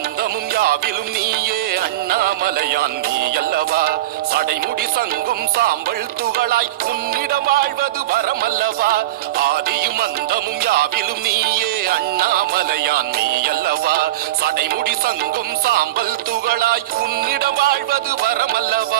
அந்தமும் யாவிலும் நீயே அண்ணாமலையான் நீ அல்லவா சடைமுடி சங்கும் சாம்பல் துகளாய் உன்னிடம் வாழ்வது வரமல்லவா ஆதியும் அந்தமும் யாவிலும் நீயே அண்ணாமலையான் நீ அல்லவா சடைமுடி சங்கும் சாம்பல் துகளாய் உன்னிடம் வாழ்வது வரமல்லவா